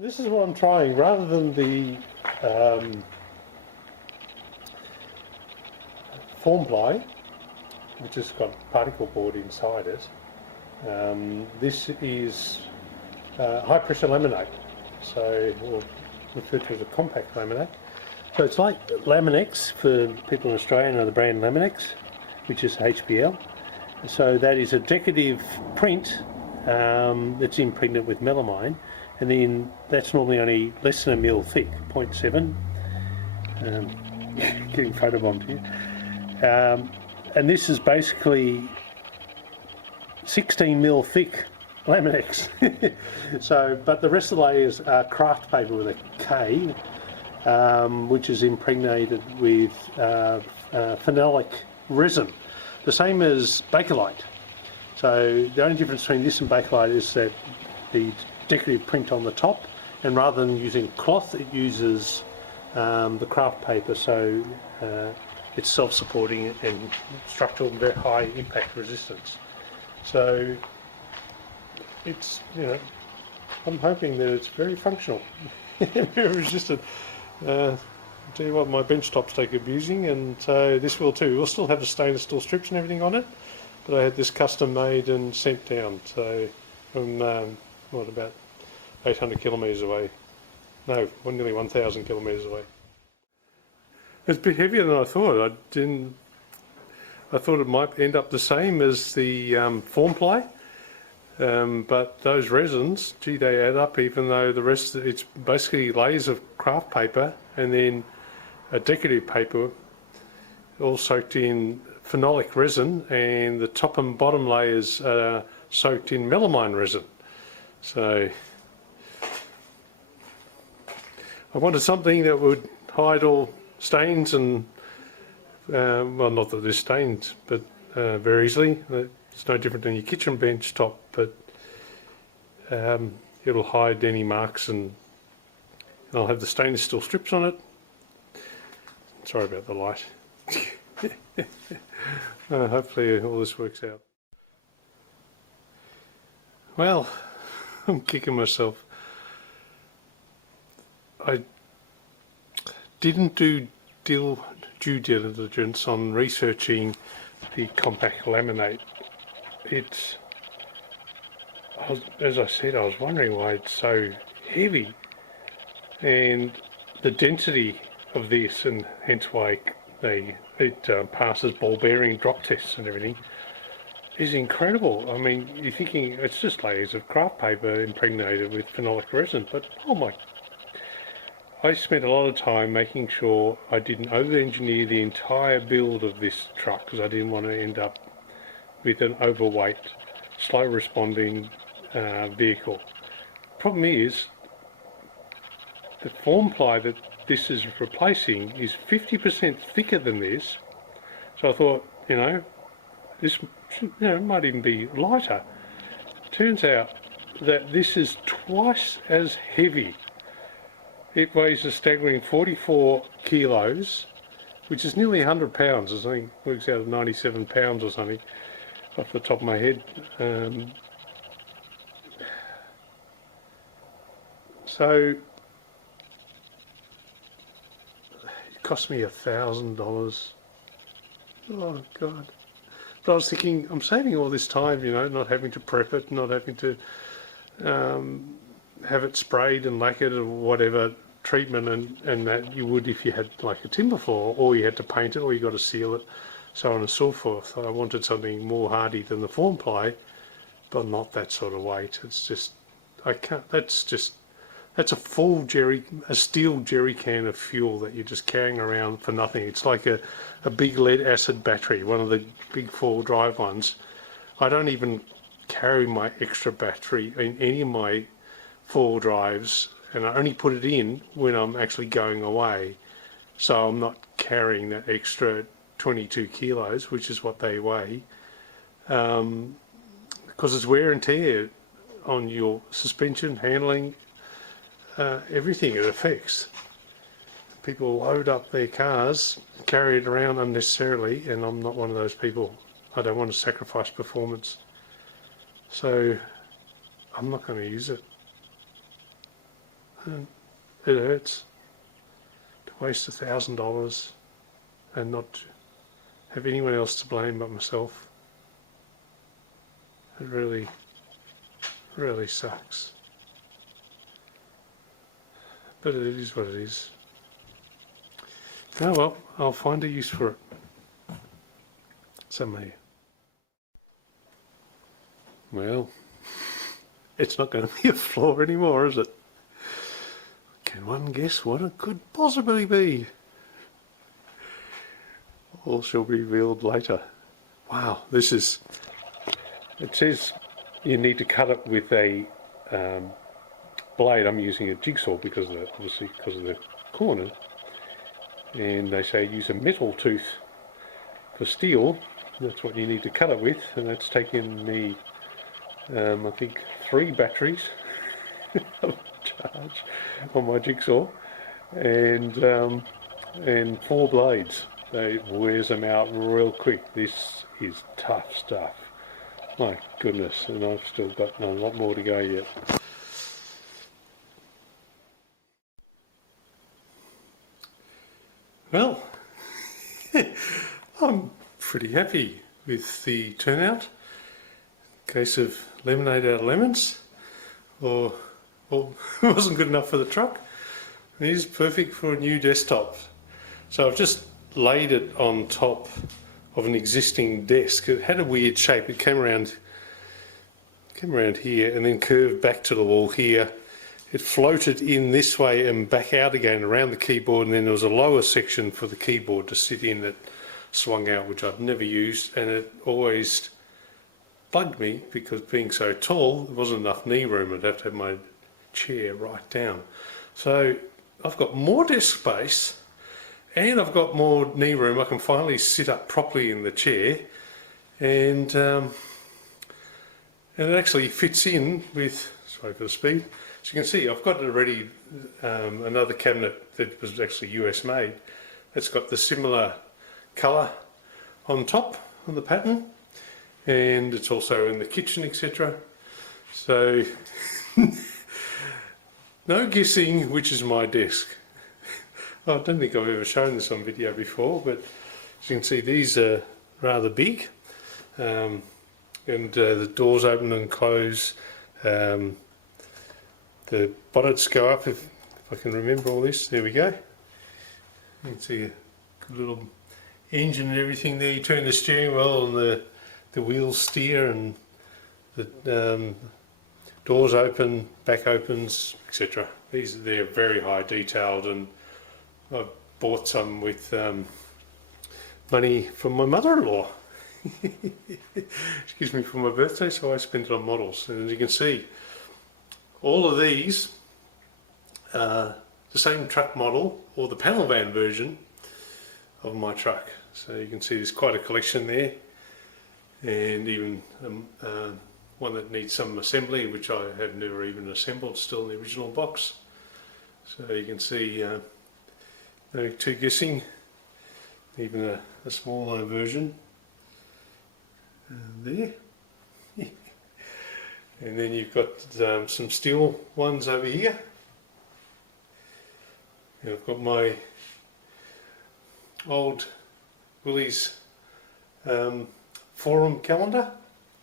This is what I'm trying. Rather than the form ply, which has got particle board inside it, this is high pressure laminate, so or referred to as a compact laminate. So it's like Laminex for people in Australia know the brand Laminex, which is HPL. So that is a decorative print that's impregnated with melamine, and then that's normally only less than a mil thick, 0.7. Getting photobombed here. And this is basically 16 mil thick Laminex. So, but the rest of the layers are craft paper with a K, which is impregnated with phenolic resin, the same as Bakelite. So the only difference between this and Bakelite is that the decorative print on the top, and rather than using cloth, it uses the craft paper, so it's self-supporting and structural and very high impact resistance. So it's, you know, I'm hoping that it's very functional and very resistant. I'll tell you what, my bench tops take abusing, and so this will too. We'll still have the stainless steel strips and everything on it, but I had this custom made and sent down, so from what, about 800 kilometres away. No, nearly 1,000 kilometres away. It's a bit heavier than I thought. I thought it might end up the same as the form ply, but those resins, gee, they add up, even though the rest, it's basically layers of craft paper and then a decorative paper all soaked in phenolic resin, and the top and bottom layers are soaked in melamine resin. So I wanted something that would hide all stains and, well, not that there's stains, but very easily. It's no different than your kitchen bench top, but it'll hide any marks, and I'll have the stainless steel strips on it. Sorry about the light. Hopefully all this works out. Well, I'm kicking myself. I didn't do due diligence on researching the compact laminate. As I said, I was wondering why it's so heavy, and the density of this, and hence why it passes ball bearing drop tests and everything, is incredible. I mean, you're thinking it's just layers of craft paper impregnated with phenolic resin, but oh my, I spent a lot of time making sure I didn't over-engineer the entire build of this truck, because I didn't want to end up with an overweight, slow-responding vehicle. Problem is, the form ply that this is replacing is 50% thicker than this, so I thought, you know, this might even be lighter. Turns out that this is twice as heavy. It weighs a staggering 44 kilos, which is nearly 100 pounds. I think it works out at 97 pounds or something off the top of my head. So it cost me $1,000. Oh God. But I was thinking, I'm saving all this time, you know, not having to prep it, not having to have it sprayed and lacquered or whatever treatment and that you would if you had like a timber floor, or you had to paint it, or you got to seal it, so on and so forth. I wanted something more hardy than the form ply, but not that sort of weight. It's just, I can't, that's a full steel jerry can of fuel that you're just carrying around for nothing. It's like a big lead acid battery, one of the big 4-wheel drive ones. I don't even carry my extra battery in any of my 4-wheel drives, and I only put it in when I'm actually going away, so I'm not carrying that extra 22 kilos, which is what they weigh, because it's wear and tear on your suspension, handling, everything it affects. People load up their cars, carry it around unnecessarily, and I'm not one of those people. I don't want to sacrifice performance, so I'm not going to use it. and it hurts to waste $1,000 and not have anyone else to blame but myself. It really, really sucks. But it is what it is. Oh well, I'll find a use for it someday. Well, it's not going to be a floor anymore, is it? Can one guess what it could possibly be? All shall be revealed later. Wow, this is... It says you need to cut it with a blade. I'm using a jigsaw because of the, obviously because of the corners. And they say use a metal tooth for steel. That's what you need to cut it with, and that's taken me, I think, 3 batteries of charge on my jigsaw, and 4 blades. So it wears them out real quick. This is tough stuff. My goodness, and I've still got a lot more to go yet. Well, I'm pretty happy with the turnout. Case of lemonade out of lemons, or it wasn't good enough for the truck. It is perfect for a new desktop. So I've just laid it on top of an existing desk. It had a weird shape. It came around here and then curved back to the wall here. It floated in this way and back out again around the keyboard, and then there was a lower section for the keyboard to sit in that swung out, which I've never used, and it always bugged me because being so tall there wasn't enough knee room. I'd have to have my chair right down. So I've got more desk space and I've got more knee room. I can finally sit up properly in the chair, and it actually fits in with, sorry for the speed, as you can see I've got already another cabinet that was actually US made. It's got the similar colour on top on the pattern, and it's also in the kitchen, etc. So no guessing which is my desk. I don't think I've ever shown this on video before, but as you can see these are rather big, and the doors open and close. The bonnets go up, if I can remember all this. There we go. You can see a good little engine and everything there. You turn the steering wheel and the wheels steer, and the doors open, back opens, etc. They're very high detailed, and I bought some with money from my mother-in-law. She gives me for my birthday, so I spent it on models. And as you can see, all of these are the same truck model or the panel van version of my truck. So you can see there's quite a collection there, and even one that needs some assembly, which I have never even assembled, still in the original box. So you can see no two guessing, even a smaller version there. And then you've got some steel ones over here. And I've got my old Willys forum calendar,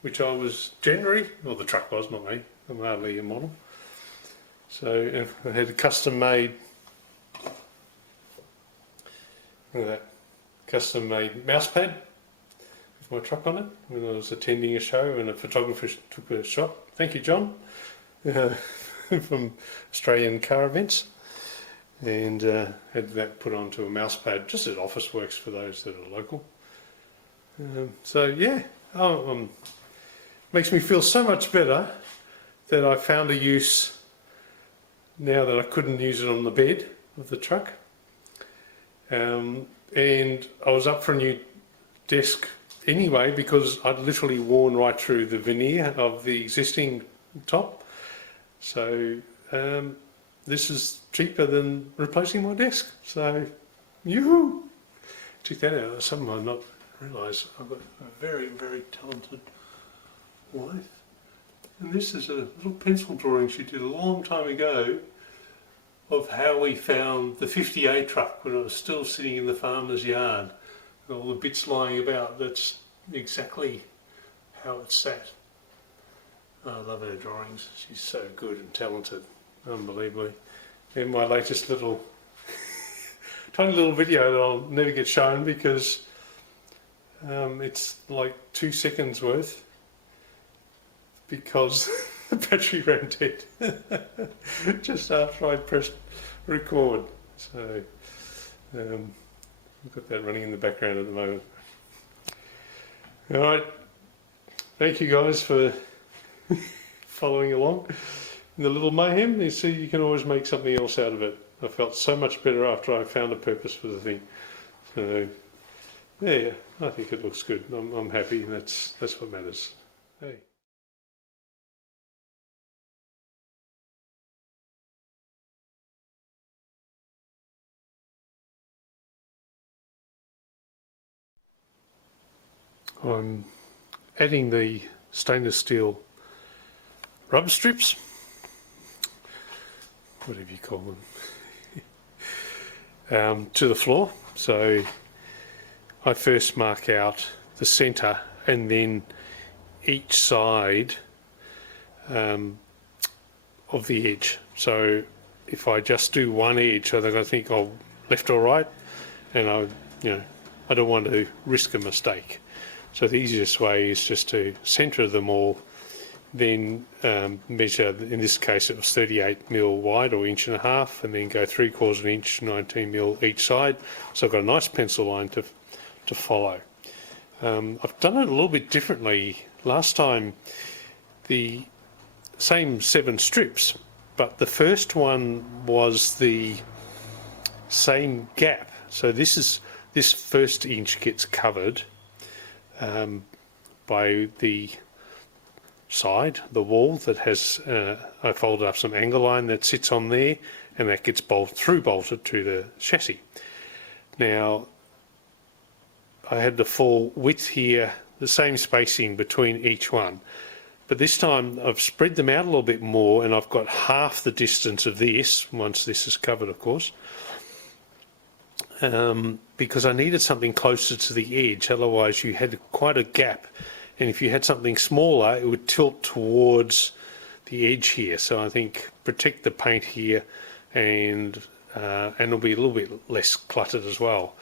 which I was January, well the truck was, not me, I'm hardly a model. So I had a custom made, look at that, custom made mouse pad with my truck on it when I was attending a show, and a photographer took a shot. Thank you, John, from Australian car events, and had that put onto a mouse pad just at Officeworks for those that are local. So yeah, makes me feel so much better that I found a use now that I couldn't use it on the bed of the truck. And I was up for a new desk anyway, because I'd literally worn right through the veneer of the existing top. So this is cheaper than replacing my desk. So, yoo-hoo! Check that out. Something I've not realised. I've got a very, very talented wife. And this is a little pencil drawing she did a long time ago of how we found the 58 truck when it was still sitting in the farmer's yard, and all the bits lying about. That's exactly how it sat. I love her drawings. She's so good and talented, unbelievably. And my latest little, tiny little video that I'll never get shown because it's like 2 seconds worth because the battery ran dead just after I pressed record. So I've got that running in the background at the moment. Alright, thank you guys for following along in the little mayhem. You see, you can always make something else out of it. I felt so much better after I found a purpose for the thing. So yeah, I think it looks good. I'm happy, and that's what matters. Hey. I'm adding the stainless steel rubber strips, whatever you call them, to the floor. So I first mark out the centre and then each side of the edge. So if I just do one edge, I think I'll left or right, and I don't want to risk a mistake. So the easiest way is just to centre them all, then measure, in this case it was 38mm wide or 1.5 inches, and then go 3/4 inch, 19mm each side. So I've got a nice pencil line to follow. I've done it a little bit differently. Last time the same 7 strips, but the first one was the same gap. So this first inch gets covered by the side, the wall that has, I folded up some angle line that sits on there, and that gets bolted to the chassis. Now, I had the full width here, the same spacing between each one, but this time I've spread them out a little bit more, and I've got half the distance of this, once this is covered of course, because I needed something closer to the edge. Otherwise you had quite a gap, and if you had something smaller it would tilt towards the edge here. So I think protect the paint here, and it'll be a little bit less cluttered as well.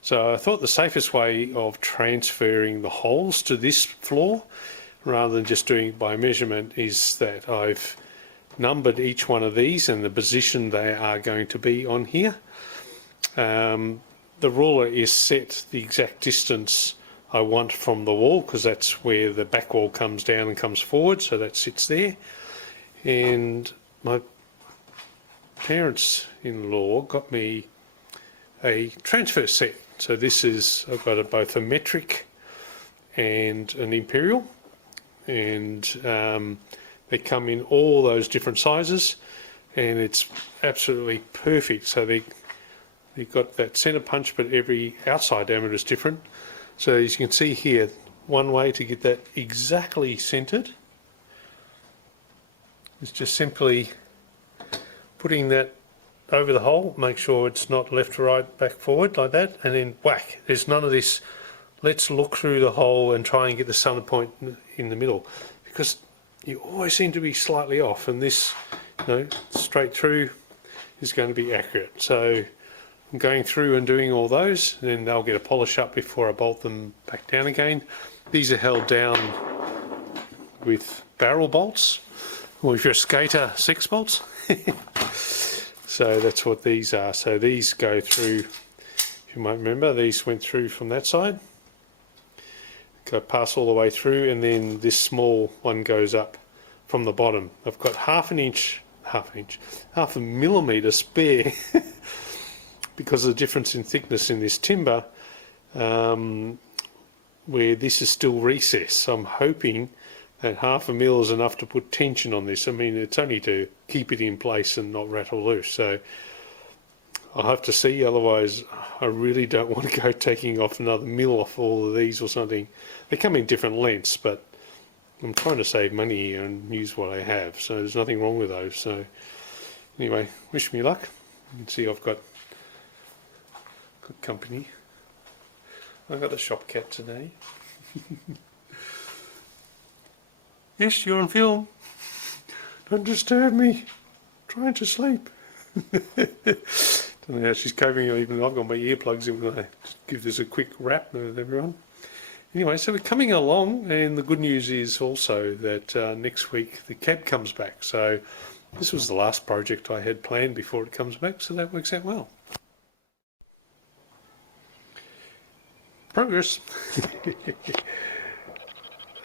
So I thought the safest way of transferring the holes to this floor, rather than just doing it by measurement, is that I've numbered each one of these and the position they are going to be on here. The ruler is set the exact distance I want from the wall, because that's where the back wall comes down and comes forward, so that sits there. And my parents-in-law got me a transfer set. So this is, I've got both a metric and an imperial, and they come in all those different sizes, and it's absolutely perfect. So you've got that centre punch, but every outside diameter is different. So as you can see here, one way to get that exactly centred is just simply putting that over the hole, make sure it's not left to right, back forward like that, and then whack. There's none of this, let's look through the hole and try and get the centre point in the middle, because you always seem to be slightly off, and this, straight through is going to be accurate. So I'm going through and doing all those, and then they'll get a polish up before I bolt them back down again. These are held down with barrel bolts, or if you're a skater, 6 bolts. So that's what these are. So these go through, if you might remember, these went through from that side, go pass all the way through, and then this small one goes up from the bottom. I've got half a millimetre spare because of the difference in thickness in this timber, where this is still recessed. So I'm hoping that 0.5 mil is enough to put tension on this. I mean, it's only to keep it in place and not rattle loose. So I'll have to see, otherwise I really don't want to go taking off another mil off all of these or something. They come in different lengths, but I'm trying to save money and use what I have, so there's nothing wrong with those. So Anyway, wish me luck. You can see I've got good company. I've got the shop cat today. Yes, you're on film. Don't disturb me. I'm trying to sleep. Don't know how she's coping. Even I've got my earplugs in when I just give this a quick wrap with everyone. Anyway, so we're coming along, and the good news is also that next week the cab comes back. So this was the last project I had planned before it comes back, so that works out well. Progress.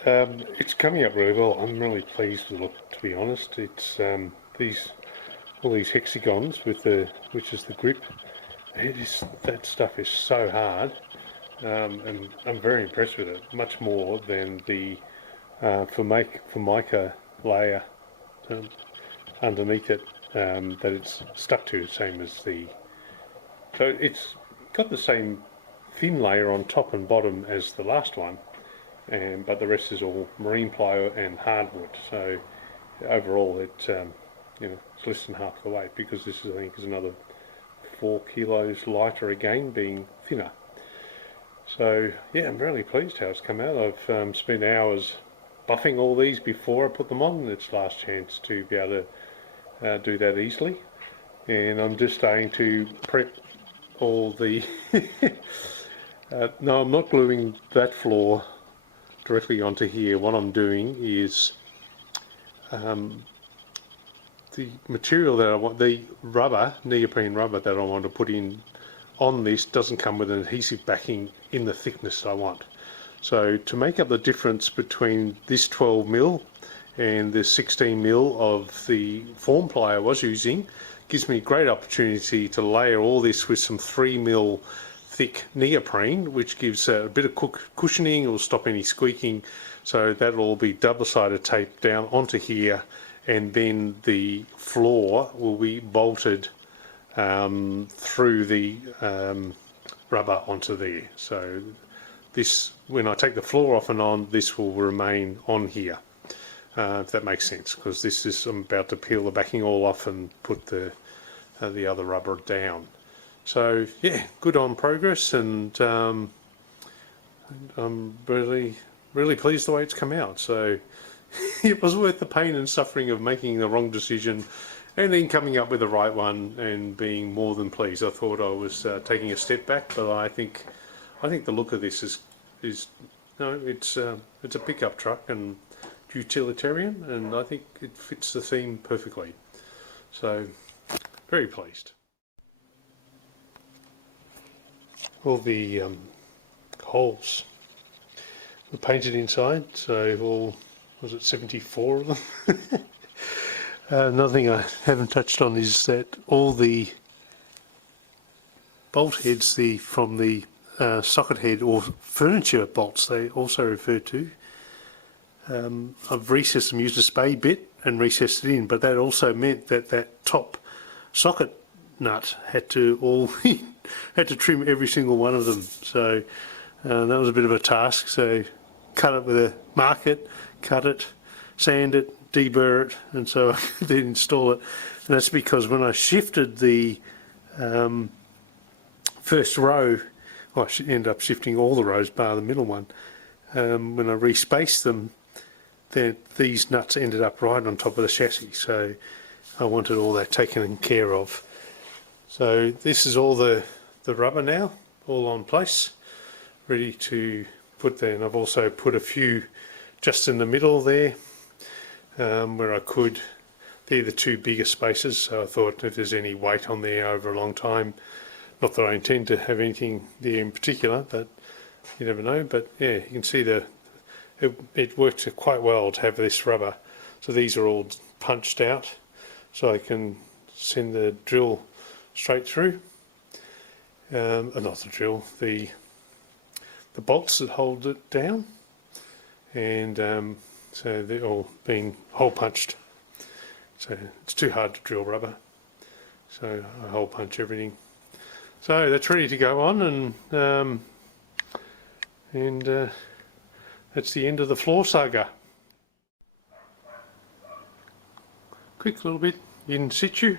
It's coming up really well. I'm really pleased with it, to be honest. It's all these hexagons with which is the grip. That stuff is so hard, and I'm very impressed with it. Much more than the Formica layer underneath it that it's stuck to. Same as the. So it's got the same thin layer on top and bottom as the last one. But the rest is all marine ply and hardwood. So overall, it's less than half the weight, because this is, I think, is another 4 kilos lighter again, being thinner. So yeah, I'm really pleased how it's come out. I've spent hours buffing all these before I put them on. It's last chance to be able to do that easily, and I'm just starting to prep all the. No, I'm not gluing that floor directly onto here. What I'm doing is the material that I want, the rubber, neoprene rubber that I want to put in on this doesn't come with an adhesive backing in the thickness I want. So to make up the difference between this 12mm and the 16mm of the form ply I was using, gives me a great opportunity to layer all this with some 3mm thick neoprene, which gives a bit of cushioning. It will stop any squeaking. So that'll all be double-sided tape down onto here, and then the floor will be bolted through the rubber onto there. So this, when I take the floor off and on, this will remain on here, if that makes sense, because this is, I'm about to peel the backing all off and put the other rubber down. So yeah, good on progress, and I'm really pleased the way it's come out. So it was worth the pain and suffering of making the wrong decision and then coming up with the right one and being more than pleased. I thought I was taking a step back, but I think the look of this is it's a pickup truck and utilitarian, and I think it fits the theme perfectly. So very pleased. All the holes were painted inside, so all, was it 74 of them? Another thing I haven't touched on is that all the bolt heads from the socket head, or furniture bolts they also refer to, I've recessed them, used a spade bit and recessed it in, but that also meant that that top socket nut had to trim every single one of them. So that was a bit of a task. So cut it with a market, cut it, sand it, deburr it, and so I could then install it. And that's because when I shifted the first row, well, I ended up shifting all the rows bar the middle one. When I respaced them, these nuts ended up right on top of the chassis. So I wanted all that taken care of. So this is all the rubber now, all on place, ready to put there. And I've also put a few just in the middle there, where I could. They're the two biggest spaces, so I thought if there's any weight on there over a long time, not that I intend to have anything there in particular, but you never know. But yeah, you can see it worked quite well to have this rubber. So these are all punched out, so I can send the drill straight through. Not the drill, the bolts that hold it down, and so they're all being hole punched. So it's too hard to drill rubber, so I hole punch everything. So that's ready to go on, and that's the end of the floor saga. Quick little bit in situ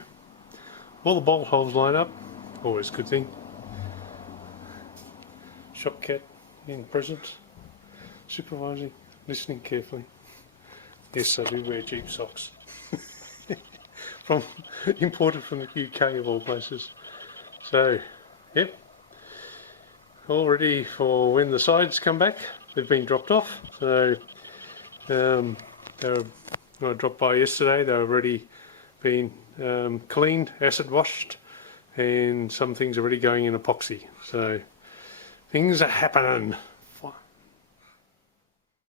All the bolt holes line up, always a good thing. Shop cat in present, supervising, listening carefully. Yes, I do wear Jeep socks. From imported from the UK of all places. So, yep, all ready for when the sides come back. They've been dropped off, so when I dropped by yesterday, they're already been cleaned, acid washed, and some things are already going in epoxy. So things are happening.